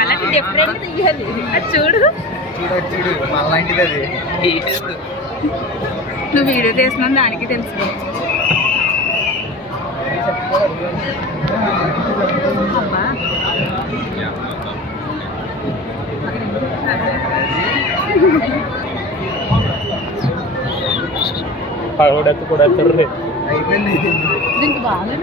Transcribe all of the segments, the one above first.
అలాంటి డిఫరెంట్ తీయాలి. అది చూడు చూడు మళ్ళాంటిది అది. నువ్వు వీడియో తీసిన దానికి తెలుసు. కూడా అయిపోయింది. దీనికి బాగా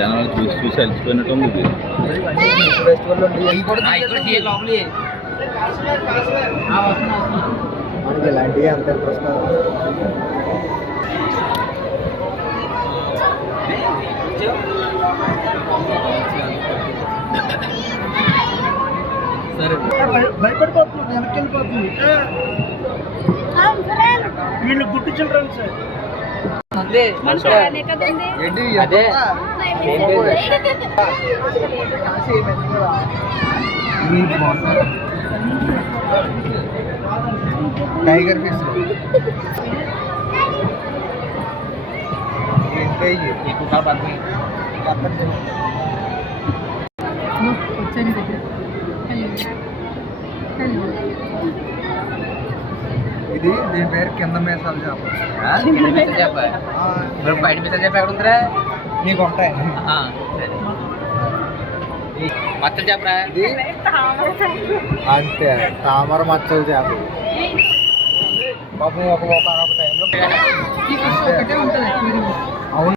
జనాలు చూసి చూసి అలసిపోయినట్టుంది. మనకి ఇలాంటివి అంత ఇంట్రెస్ట్ భయపడిపోతుంది, వెనక్కి వెళ్ళిపోతుంది. వీళ్ళు గుడ్డు చిల్డ్రన్స్. టైగర్ ఫిష్ ఇది దీని పేరు కింద మీసాలు చేప. బయట మీసాలు చేప ఎక్కడ ఉందిరా? నీకు ఉంటాయి. మచ్చలు చేపరా? అంతే తామర మచ్చలు చేప. పాపం ఒక టైంలో అవును